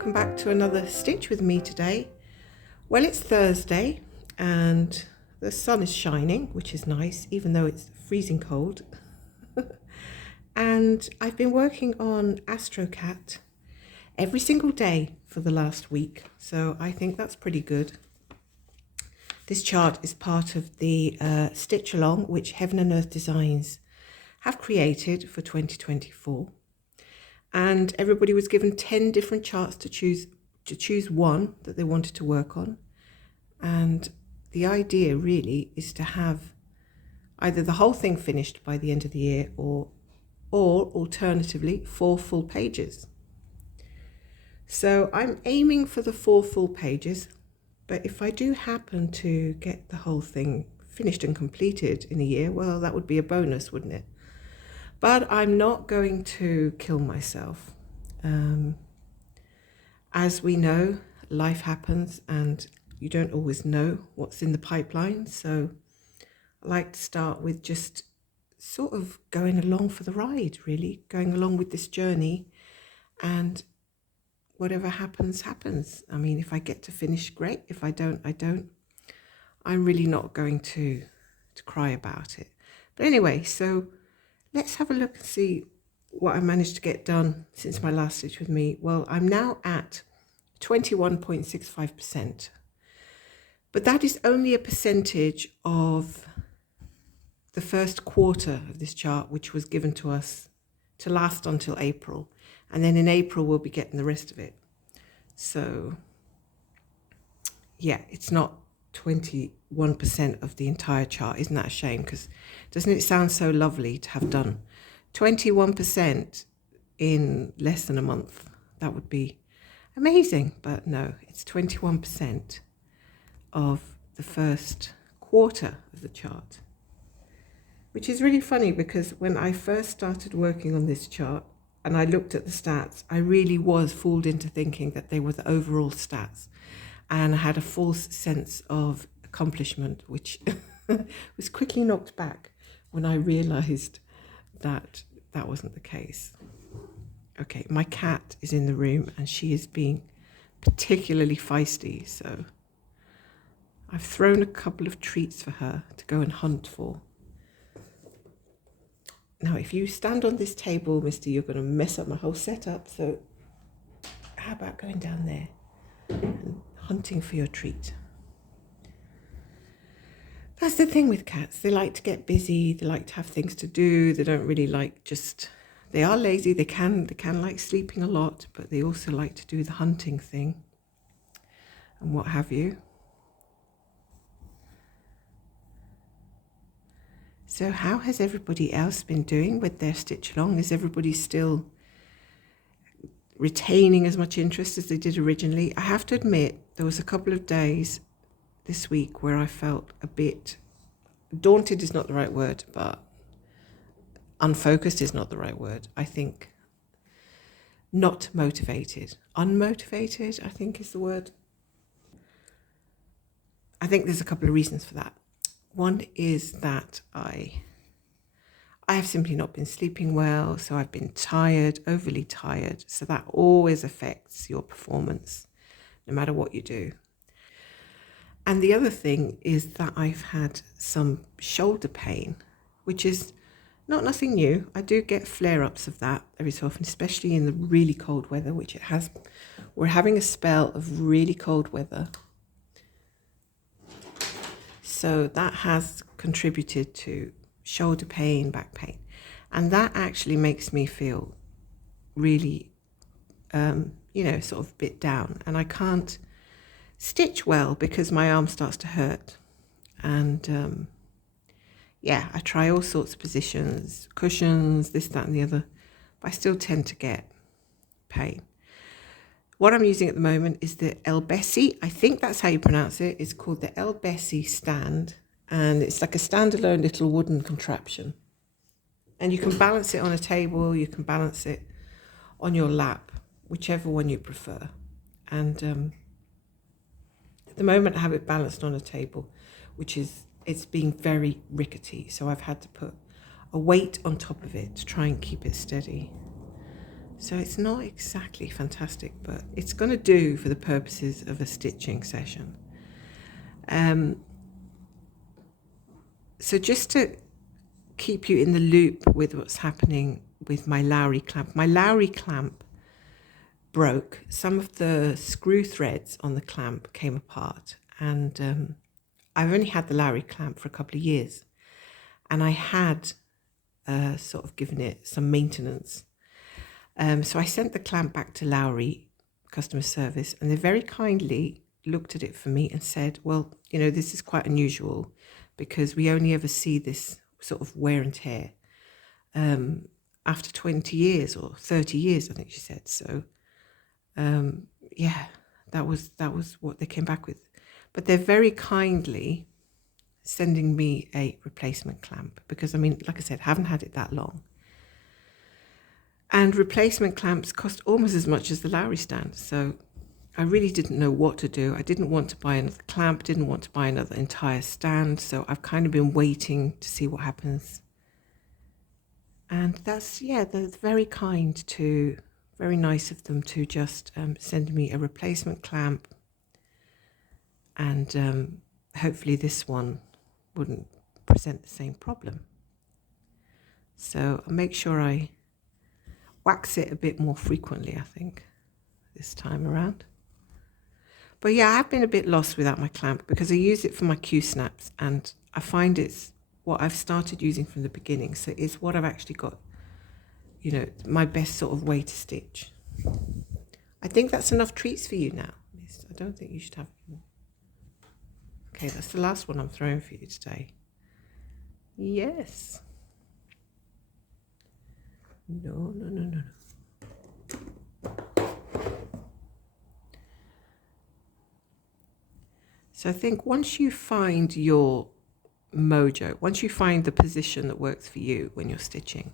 welcome back to another Stitch with me today. Well, it's Thursday and the sun is shining, which is nice, even though it's freezing cold. And I've been working on Astro Cat every single day for the last week, so I think that's pretty good. This chart is part of the Stitch Along, which Heaven and Earth Designs have created for 2024. And everybody was given 10 different charts to choose one that they wanted to work on. And the idea really is to have either the whole thing finished by the end of the year or alternatively 4 full pages. So I'm aiming for the 4 full pages, but if I do happen to get the whole thing finished and completed in a year, well, that would be a bonus, wouldn't it? But I'm not going to kill myself. As we know, life happens and you don't always know what's in the pipeline. So I like to start with just sort of going along for the ride, really, going along with this journey, and whatever happens, happens. I mean, if I get to finish, great. If I don't, I don't. I'm really not going to cry about it. But anyway, so let's have a look and see what I managed to get done since my last Stitch with me. Well, I'm now at 21.65%, but that is only a percentage of the first quarter of this chart, which was given to us to last until April. And then in April, we'll be getting the rest of it. So yeah, it's not 21% of the entire chart. Isn't that a shame? Because doesn't it sound so lovely to have done 21% in less than a month? That would be amazing. But no, it's 21% of the first quarter of the chart, which is really funny because when I first started working on this chart and I looked at the stats, I really was fooled into thinking that they were the overall stats. And I had a false sense of accomplishment, which was quickly knocked back when I realized that that wasn't the case. Okay, my cat is in the room and she is being particularly feisty, so I've thrown a couple of treats for her to go and hunt for. Now, if you stand on this table, mister, you're going to mess up my whole setup, so how about going down there and hunting for your treat? That's the thing with cats. They like to get busy. They like to have things to do. They don't really like they are lazy. They can like sleeping a lot, but they also like to do the hunting thing and what have you. So how has everybody else been doing with their Stitch Along? Is everybody still retaining as much interest as they did originally? I have to admit, there was a couple of days this week where I felt a bit daunted is not the right word, but unfocused is not the right word. I think not motivated. Unmotivated, I think is the word. I think there's a couple of reasons for that. One is that I have simply not been sleeping well, so I've been tired, overly tired. So that always affects your performance, no matter what you do. And the other thing is that I've had some shoulder pain, which is nothing new. I do get flare-ups of that every so often, especially in the really cold weather, which it has. We're having a spell of really cold weather. So that has contributed to shoulder pain, back pain. And that actually makes me feel really, sort of a bit down. And I can't stitch well because my arm starts to hurt. And I try all sorts of positions, cushions, this, that, and the other. But I still tend to get pain. What I'm using at the moment is the El Bessie. I think that's how you pronounce it. It's called the El Bessie stand. And it's like a standalone little wooden contraption. And you can balance it on a table. You can balance it on your lap, whichever one you prefer. And at the moment, I have it balanced on a table, it's being very rickety. So I've had to put a weight on top of it to try and keep it steady. So it's not exactly fantastic, but it's going to do for the purposes of a stitching session. So just to keep you in the loop with what's happening with my Lowry clamp. My Lowry clamp broke. Some of the screw threads on the clamp came apart, and I've only had the Lowry clamp for a couple of years, and I had sort of given it some maintenance. So I sent the clamp back to Lowry customer service, and they very kindly looked at it for me and said, well, you know, this is quite unusual because we only ever see this sort of wear and tear after 20 years or 30 years, I think she said. So yeah, that was what they came back with. But they're very kindly sending me a replacement clamp because, I mean, like I said, haven't had it that long. And replacement clamps cost almost as much as the Lowry stand. So I really didn't know what to do. I didn't want to buy another clamp, didn't want to buy another entire stand. So I've kind of been waiting to see what happens. And that's, yeah, they're very kind to, very nice of them to just send me a replacement clamp. And hopefully this one wouldn't present the same problem. So I'll make sure I wax it a bit more frequently, I think, this time around. But yeah, I've been a bit lost without my clamp because I use it for my Q-snaps, and I find it's what I've started using from the beginning. So it's what I've actually got, you know, my best sort of way to stitch. I think that's enough treats for you now, miss. I don't think you should have more. Okay, that's the last one I'm throwing for you today. Yes. No. So I think once you find your mojo, once you find the position that works for you when you're stitching,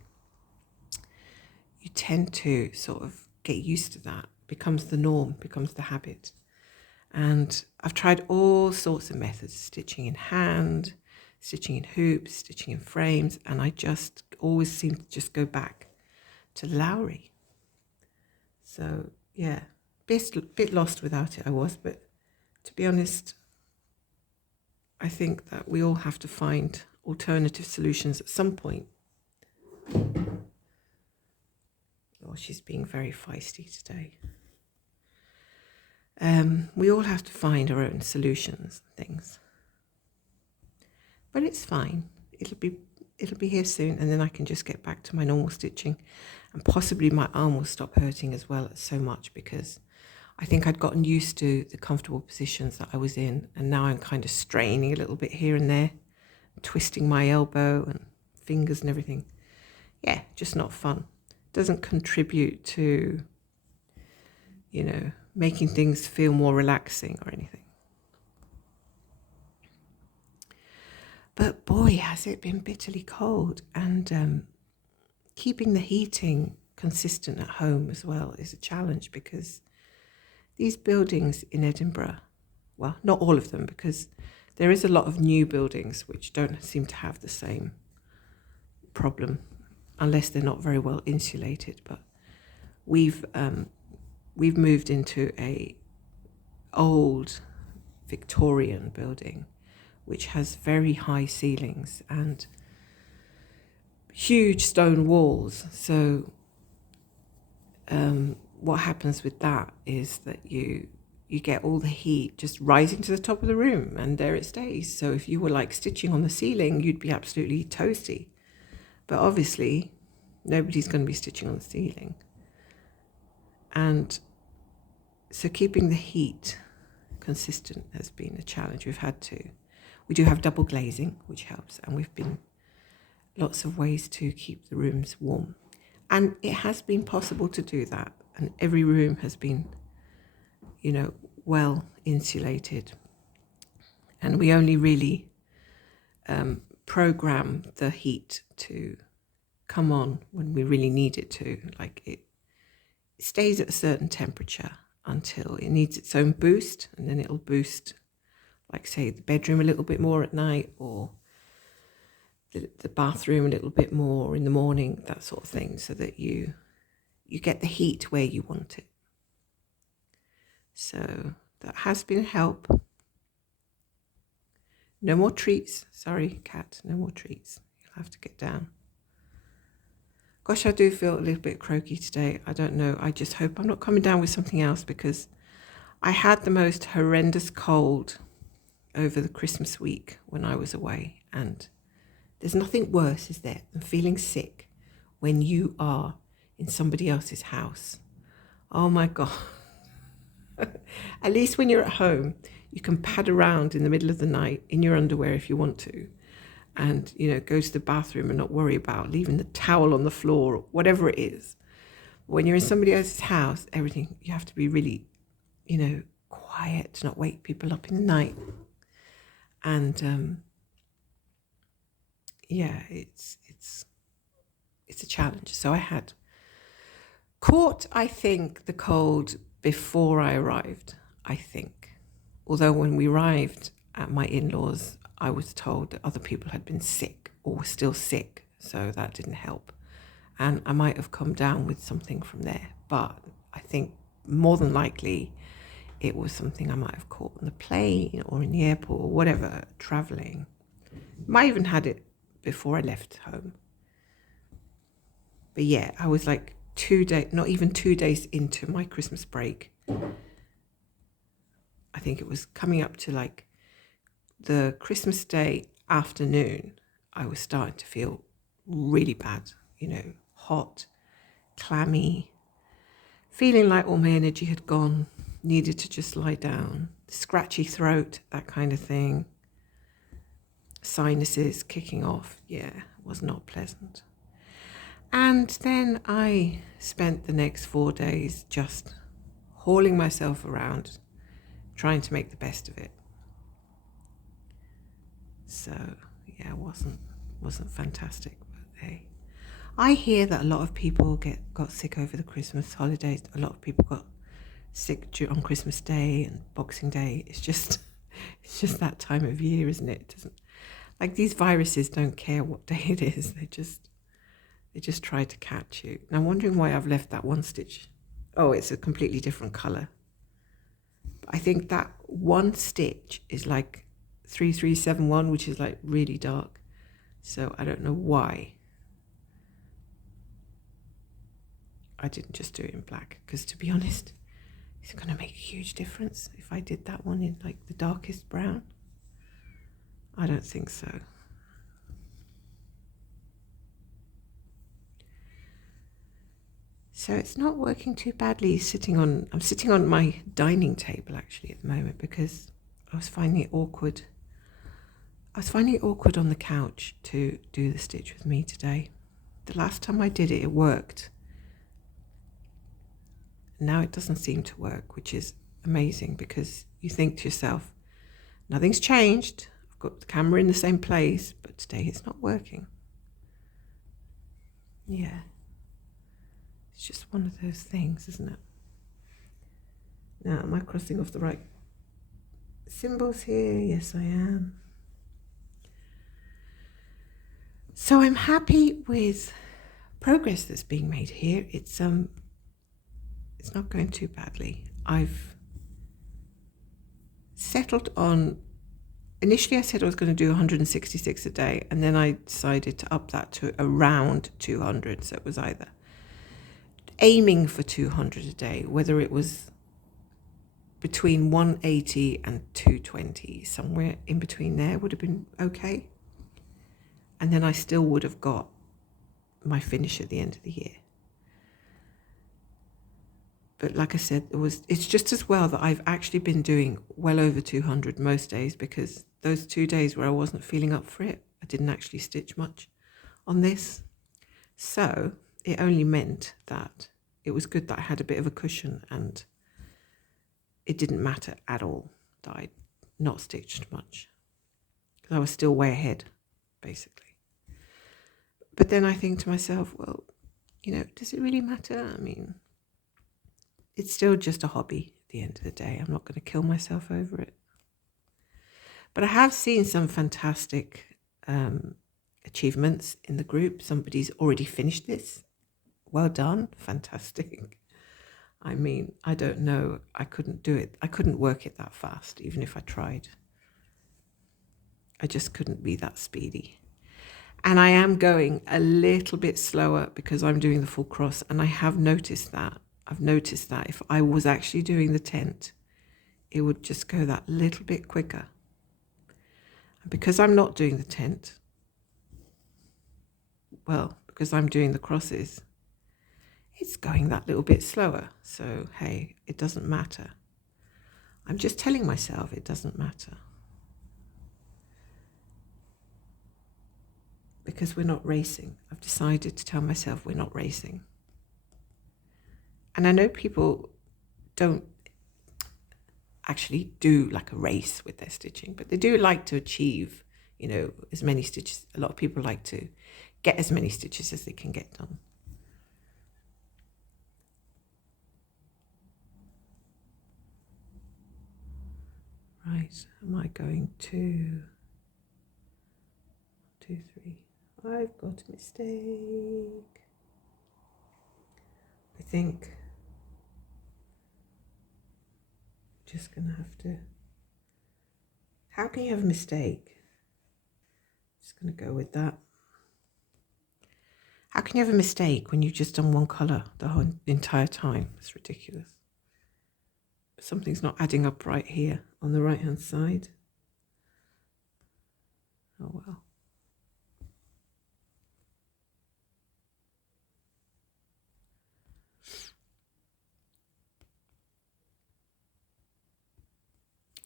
you tend to sort of get used to that. It becomes the norm, becomes the habit. And I've tried all sorts of methods, stitching in hand, stitching in hoops, stitching in frames, and I just always seem to just go back to Lowry. So yeah, bit lost without it I was, but to be honest, I think that we all have to find alternative solutions at some point. Oh, she's being very feisty today. We all have to find our own solutions and things. But it's fine. It'll be here soon, and then I can just get back to my normal stitching, and possibly my arm will stop hurting as well so much because I think I'd gotten used to the comfortable positions that I was in, and now I'm kind of straining a little bit here and there, twisting my elbow and fingers and everything. Yeah, just not fun. Doesn't contribute to, you know, making things feel more relaxing or anything. But boy, has it been bitterly cold, and keeping the heating consistent at home as well is a challenge because these buildings in Edinburgh, well, not all of them, because there is a lot of new buildings which don't seem to have the same problem unless they're not very well insulated. But we've moved into a old Victorian building which has very high ceilings and huge stone walls. So what happens with that is that you get all the heat just rising to the top of the room, and there it stays. So if you were like stitching on the ceiling, you'd be absolutely toasty. But obviously, nobody's going to be stitching on the ceiling. And so keeping the heat consistent has been a challenge. We do have double glazing, which helps, and we've been lots of ways to keep the rooms warm. And it has been possible to do that, and every room has been, you know, well insulated. And we only really program the heat to come on when we really need it to. Like it stays at a certain temperature until it needs its own boost, and then it'll boost, like say, the bedroom a little bit more at night, or the bathroom a little bit more in the morning, that sort of thing, so that you you get the heat where you want it. So that has been a help. No more treats. Sorry, cat, no more treats. You'll have to get down. Gosh, I do feel a little bit croaky today. I don't know. I just hope I'm not coming down with something else, because I had the most horrendous cold over the Christmas week when I was away. And there's nothing worse, is there, than feeling sick when you are in somebody else's house. Oh my God. At least when you're at home, you can pad around in the middle of the night in your underwear if you want to. And, go to the bathroom and not worry about leaving the towel on the floor or whatever it is. When you're in somebody else's house, everything, you have to be really, quiet to not wake people up in the night. And, it's a challenge. So I had caught, I think, the cold before I arrived, I think. Although when we arrived at my in-laws, I was told that other people had been sick or were still sick, so that didn't help. And I might have come down with something from there, but I think more than likely it was something I might have caught on the plane or in the airport or whatever, traveling. Might even had it before I left home. But yeah, I was like 2 days, not even 2 days into my Christmas break. I think it was coming up to like the Christmas Day afternoon, I was starting to feel really bad, hot, clammy, feeling like all my energy had gone, needed to just lie down, scratchy throat, that kind of thing, sinuses kicking off. Yeah, it was not pleasant. And then I spent the next 4 days just hauling myself around, trying to make the best of it. So yeah, it wasn't fantastic, but hey, I hear that a lot of people got sick over the Christmas holidays. A lot of people got sick on Christmas Day and Boxing Day. It's just that time of year, isn't it? It doesn't, like, these viruses don't care what day it is. They just try to catch you. And I'm wondering why I've left that one stitch. Oh, it's a completely different color. I think that one stitch is like 3371, which is like really dark. So I don't know why I didn't just do it in black, because to be honest, it's going to make a huge difference if I did that one in like the darkest brown. I don't think so. So it's not working too badly. I'm sitting on my dining table actually at the moment, because I was finding it awkward. I was finding it awkward on the couch to do the stitch with me today. The last time I did it, it worked. Now it doesn't seem to work, which is amazing, because you think to yourself, nothing's changed. I've got the camera in the same place, but today it's not working. Yeah. It's just one of those things, isn't it? Now, am I crossing off the right symbols here? Yes, I am. So I'm happy with progress that's being made here. It's not going too badly. I've settled on, initially I said I was going to do 166 a day, and then I decided to up that to around 200. So it was either aiming for 200 a day, whether it was between 180 and 220, somewhere in between there would have been okay. And then I still would have got my finish at the end of the year. But like I said, it's just as well that I've actually been doing well over 200 most days, because those 2 days where I wasn't feeling up for it, I didn't actually stitch much on this. So it only meant that it was good that I had a bit of a cushion, and it didn't matter at all that I'd not stitched much, because I was still way ahead, basically. But then I think to myself, well, does it really matter? I mean, it's still just a hobby at the end of the day. I'm not going to kill myself over it. But I have seen some fantastic achievements in the group. Somebody's already finished this well done, fantastic. I mean, I don't know, I couldn't do it. I couldn't work it that fast, even if I tried. I just couldn't be that speedy. And I am going a little bit slower because I'm doing the full cross, and I have noticed that. I've noticed that if I was actually doing the tent, it would just go that little bit quicker. And because I'm not doing the tent, well, because I'm doing the crosses, it's going that little bit slower. So, hey, it doesn't matter. I'm just telling myself it doesn't matter. Because we're not racing. I've decided to tell myself we're not racing. And I know people don't actually do like a race with their stitching, but they do like to achieve, you know, as many stitches. A lot of people like to get as many stitches as they can get done. Right, am I going to 2, 3? I've got a mistake. I think just gonna have to. How can you have a mistake? Just gonna go with that. How can you have a mistake when you've just done one colour the entire time? It's ridiculous. Something's not adding up right here on the right hand side. Oh well.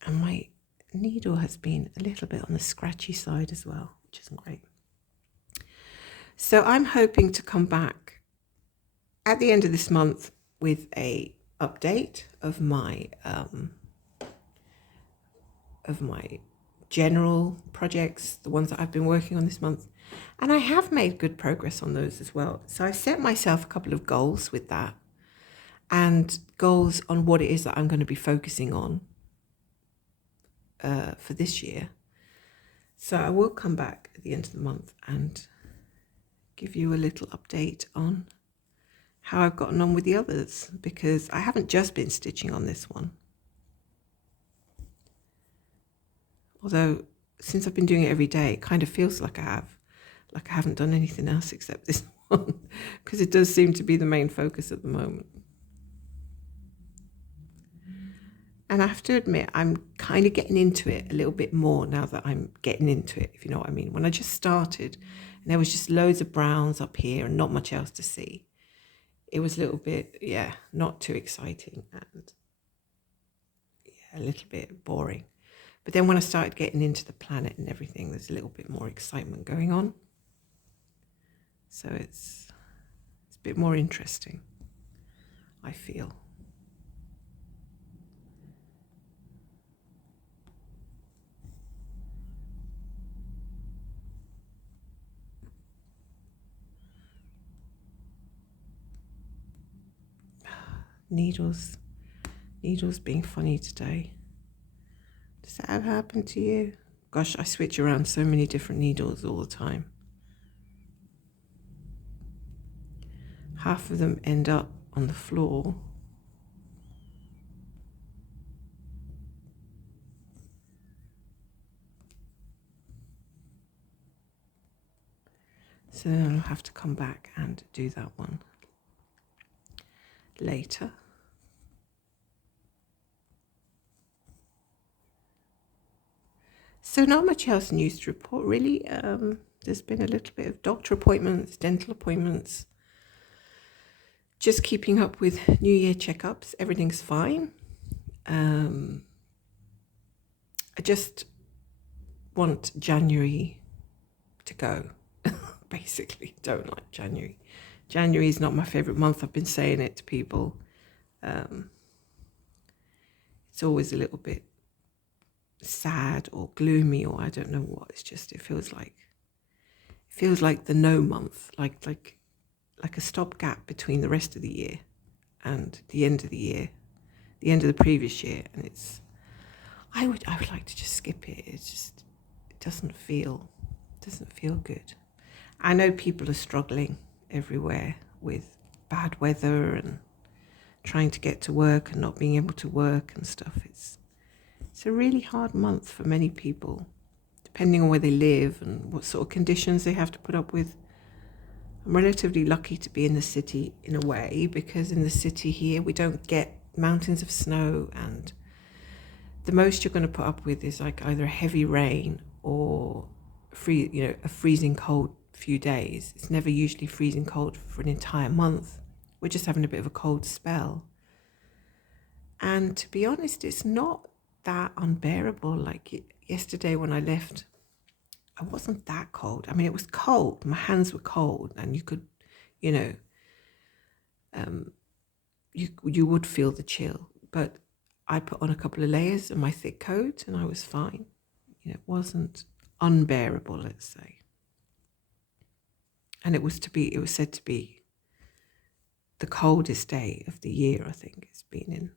And my needle has been a little bit on the scratchy side as well, which isn't great. So I'm hoping to come back at the end of this month with a update of my general projects, the ones that I've been working on this month. And I have made good progress on those as well. So I set myself a couple of goals with that, and goals on what it is that I'm going to be focusing on for this year. So I will come back at the end of the month and give you a little update on how I've gotten on with the others, because I haven't just been stitching on this one. Although since I've been doing it every day, it kind of feels like I haven't done anything else except this one, because it does seem to be the main focus at the moment. And I have to admit, I'm kind of getting into it a little bit more now that I'm getting into it, if you know what I mean. When I just started and there was just loads of browns up here and not much else to see, it was a little bit, not too exciting and a little bit boring. But then when I started getting into the planet and everything, there's a little bit more excitement going on. So it's a bit more interesting, I feel. Needles being funny today. Does that ever happen to you? Gosh, I switch around so many different needles all the time. Half of them end up on the floor. So then I'll have to come back and do that one later. So not much else news to report, really. There's been a little bit of doctor appointments, dental appointments, just keeping up with New Year checkups. Everything's fine. I just want January to go. Basically, don't like January. January is not my favorite month. I've been saying it to people. It's always a little bit sad or gloomy, or I don't know what. It's just, it feels like the no month, like a stopgap between the rest of the year and the end of the year, the end of the previous year. And it's, I would like to just skip it. It doesn't feel good. I know people are struggling everywhere with bad weather and trying to get to work and not being able to work and stuff. It's a really hard month for many people, depending on where they live and what sort of conditions they have to put up with. I'm relatively lucky to be in the city in a way, because in the city here we don't get mountains of snow, and the most you're going to put up with is like either heavy rain or a freezing cold few days. It's never usually freezing cold for an entire month. We're just having a bit of a cold spell. And to be honest, it's not that unbearable. Like yesterday when I left, I wasn't that cold. I mean, it was cold. My hands were cold, and you could, you would feel the chill. But I put on a couple of layers of my thick coat and I was fine. It wasn't unbearable, let's say. And it was said to be the coldest day of the year, I think it's been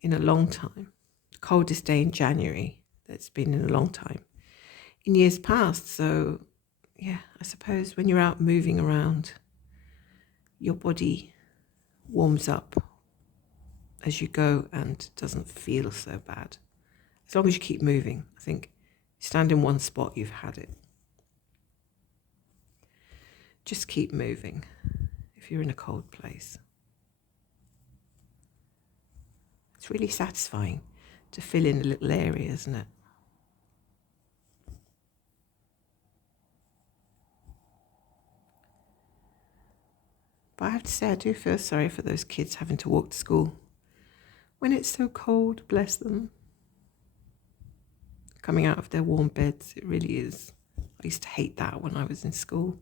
in a long time. The coldest day in January that's been in a long time in years past. So yeah, I suppose when you're out moving around, your body warms up as you go and doesn't feel so bad. As long as you keep moving. I think you stand in one spot, you've had it. Just keep moving if you're in a cold place. It's really satisfying to fill in a little area, isn't it? But I have to say, I do feel sorry for those kids having to walk to school when it's so cold, bless them. Coming out of their warm beds, it really is. I used to hate that when I was in school.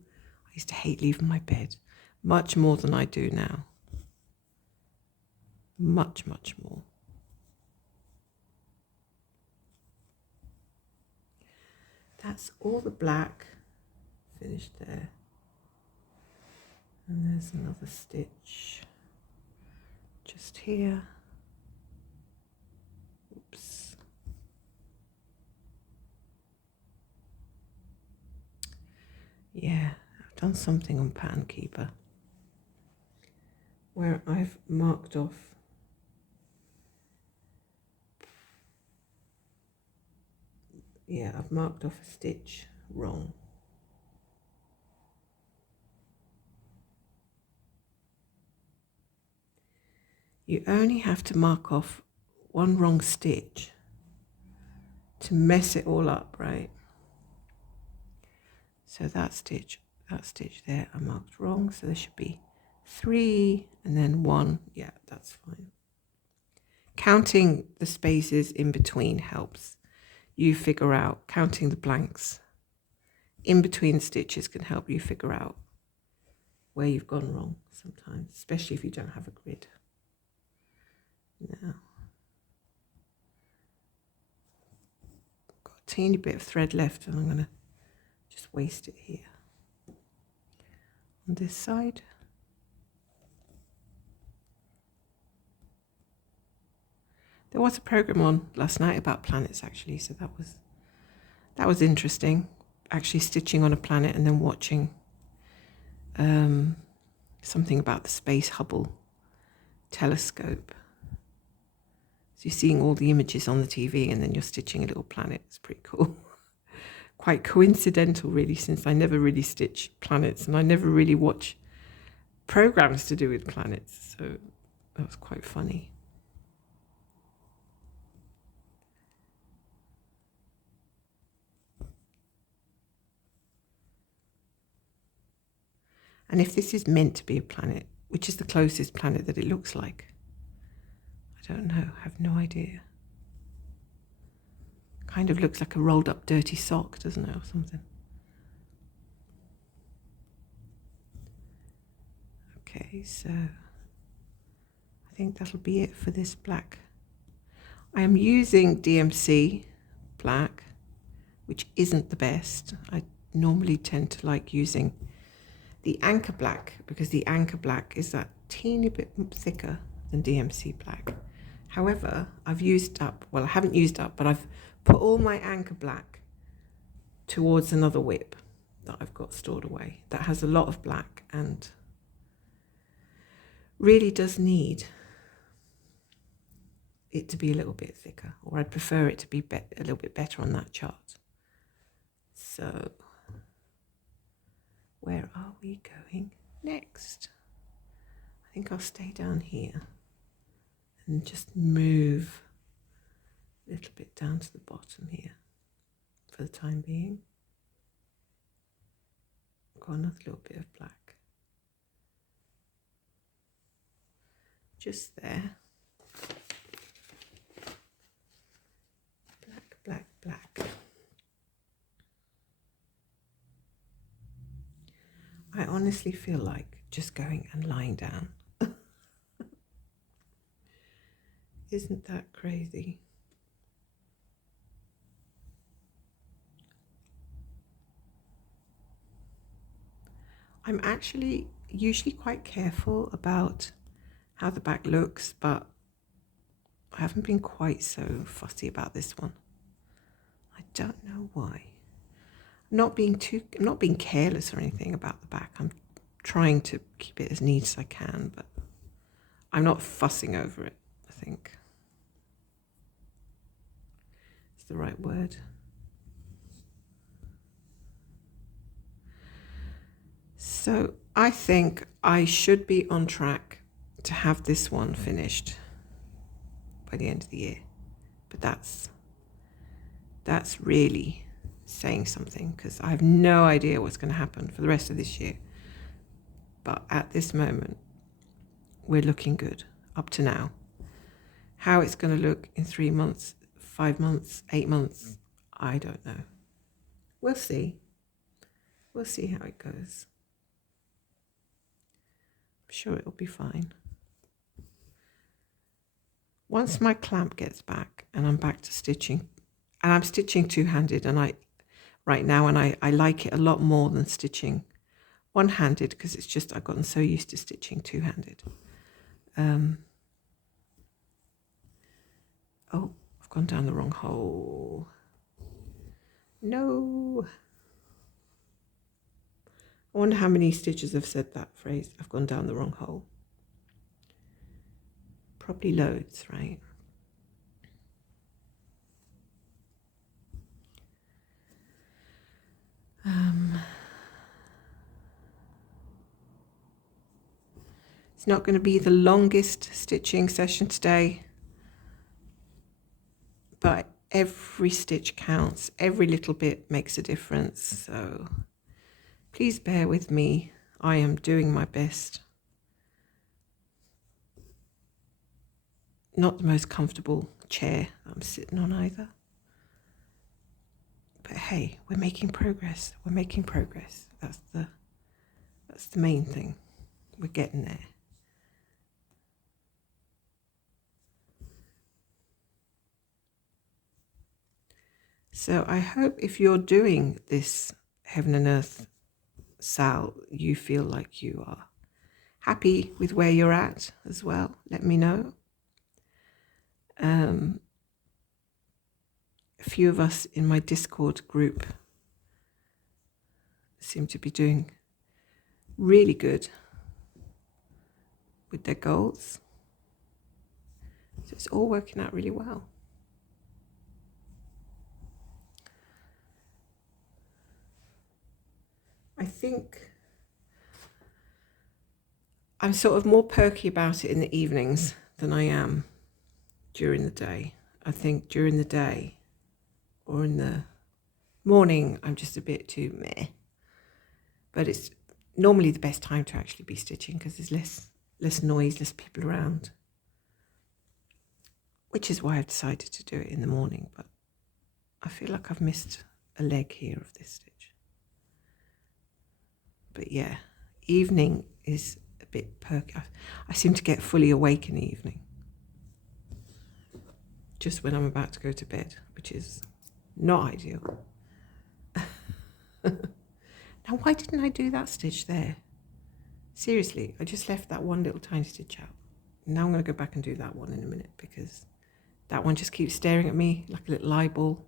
I used to hate leaving my bed, much more than I do now. Much, much more. That's all the black finished there. And there's another stitch just here. Oops. Yeah, I've done something on Pattern Keeper where I've marked off a stitch wrong. You only have to mark off one wrong stitch to mess it all up, right? So that stitch there I marked wrong, so there should be 3 and then 1. Yeah, that's fine. Counting the spaces in between helps you figure out. Counting the blanks in between stitches can help you figure out where you've gone wrong sometimes, especially if you don't have a grid. Now, got a teeny bit of thread left, and I'm going to just waste it here on this side. There was a program on last night about planets, actually, so that was interesting. Actually stitching on a planet and then watching something about the Space Hubble telescope. So you're seeing all the images on the TV and then you're stitching a little planet. It's pretty cool. Quite coincidental, really, since I never really stitch planets and I never really watch programs to do with planets. So that was quite funny. And if this is meant to be a planet, which is the closest planet that it looks like? I don't know, I have no idea. Kind of looks like a rolled up dirty sock, doesn't it, or something? Okay, so I think that'll be it for this black. I am using DMC black, which isn't the best. I normally tend to like using the Anchor Black, because the Anchor Black is that teeny bit thicker than DMC Black. However, I haven't used up, but I've put all my Anchor Black towards another whip that I've got stored away that has a lot of black, and really does need it to be a little bit thicker, or I'd prefer it to be a little bit better on that chart. So where are we going next? I think I'll stay down here and just move a little bit down to the bottom here for the time being. Got another little bit of black. Just there. Black, black, black. I honestly feel like just going and lying down. Isn't that crazy? I'm actually usually quite careful about how the back looks, but I haven't been quite so fussy about this one. I don't know why. I'm not being careless or anything about the back. I'm trying to keep it as neat as I can, but I'm not fussing over it, I think. It's the right word. So I think I should be on track to have this one finished by the end of the year. But that's really saying something, because I have no idea what's going to happen for the rest of this year. But at this moment, we're looking good up to now. How it's going to look in 3 months, 5 months, 8 months, I don't know. We'll see. We'll see how it goes. I'm sure it'll be fine. Once my clamp gets back and I'm back to stitching, and I'm stitching two-handed right now, and I like it a lot more than stitching one-handed, because it's just I've gotten so used to stitching two-handed. Oh, I've gone down the wrong hole. No. I wonder how many stitches have said that phrase, I've gone down the wrong hole. Probably loads, right? It's not going to be the longest stitching session today, but every stitch counts. Every little bit makes a difference. So please bear with me. I am doing my best. Not the most comfortable chair I'm sitting on either. But hey, we're making progress. We're making progress. That's the main thing. We're getting there. So I hope if you're doing this Heaven and Earth Sal, you feel like you are happy with where you're at as well. Let me know. A few of us in my Discord group seem to be doing really good with their goals. So it's all working out really well. I think I'm sort of more perky about it in the evenings than I am during the day. I think during the day or in the morning, I'm just a bit too meh. But it's normally the best time to actually be stitching, because there's less noise, less people around. Which is why I've decided to do it in the morning. But I feel like I've missed a leg here of this stitch. But yeah, evening is a bit perky. I seem to get fully awake in the evening. Just when I'm about to go to bed, which is not ideal. Now, why didn't I do that stitch there? Seriously, I just left that one little tiny stitch out. Now I'm going to go back and do that one in a minute, because that one just keeps staring at me like a little eyeball.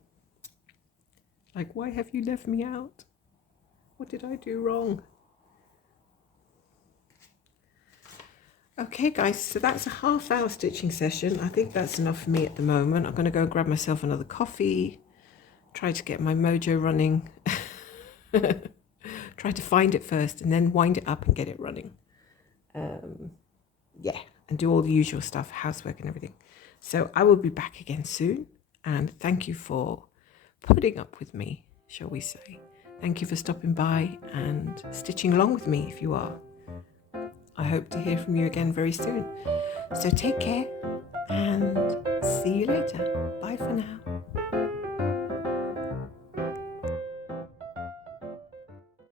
Like, why have you left me out? What did I do wrong? Okay guys, so that's a half-hour stitching session. I think that's enough for me at the moment. I'm going to go grab myself another coffee, try to get my mojo running. Try to find it first and then wind it up and get it running. Yeah, and do all the usual stuff, housework and everything. So I will be back again soon, and thank you for putting up with me, shall we say. Thank you for stopping by and stitching along with me if you are. I hope to hear from you again very soon. So take care and